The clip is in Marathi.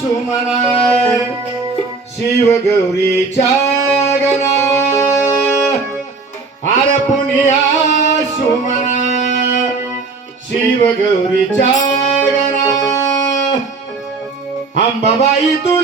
सुमना गौरी चागना आर पुनिया सुमना गौरी चागना अंबाबाई तुला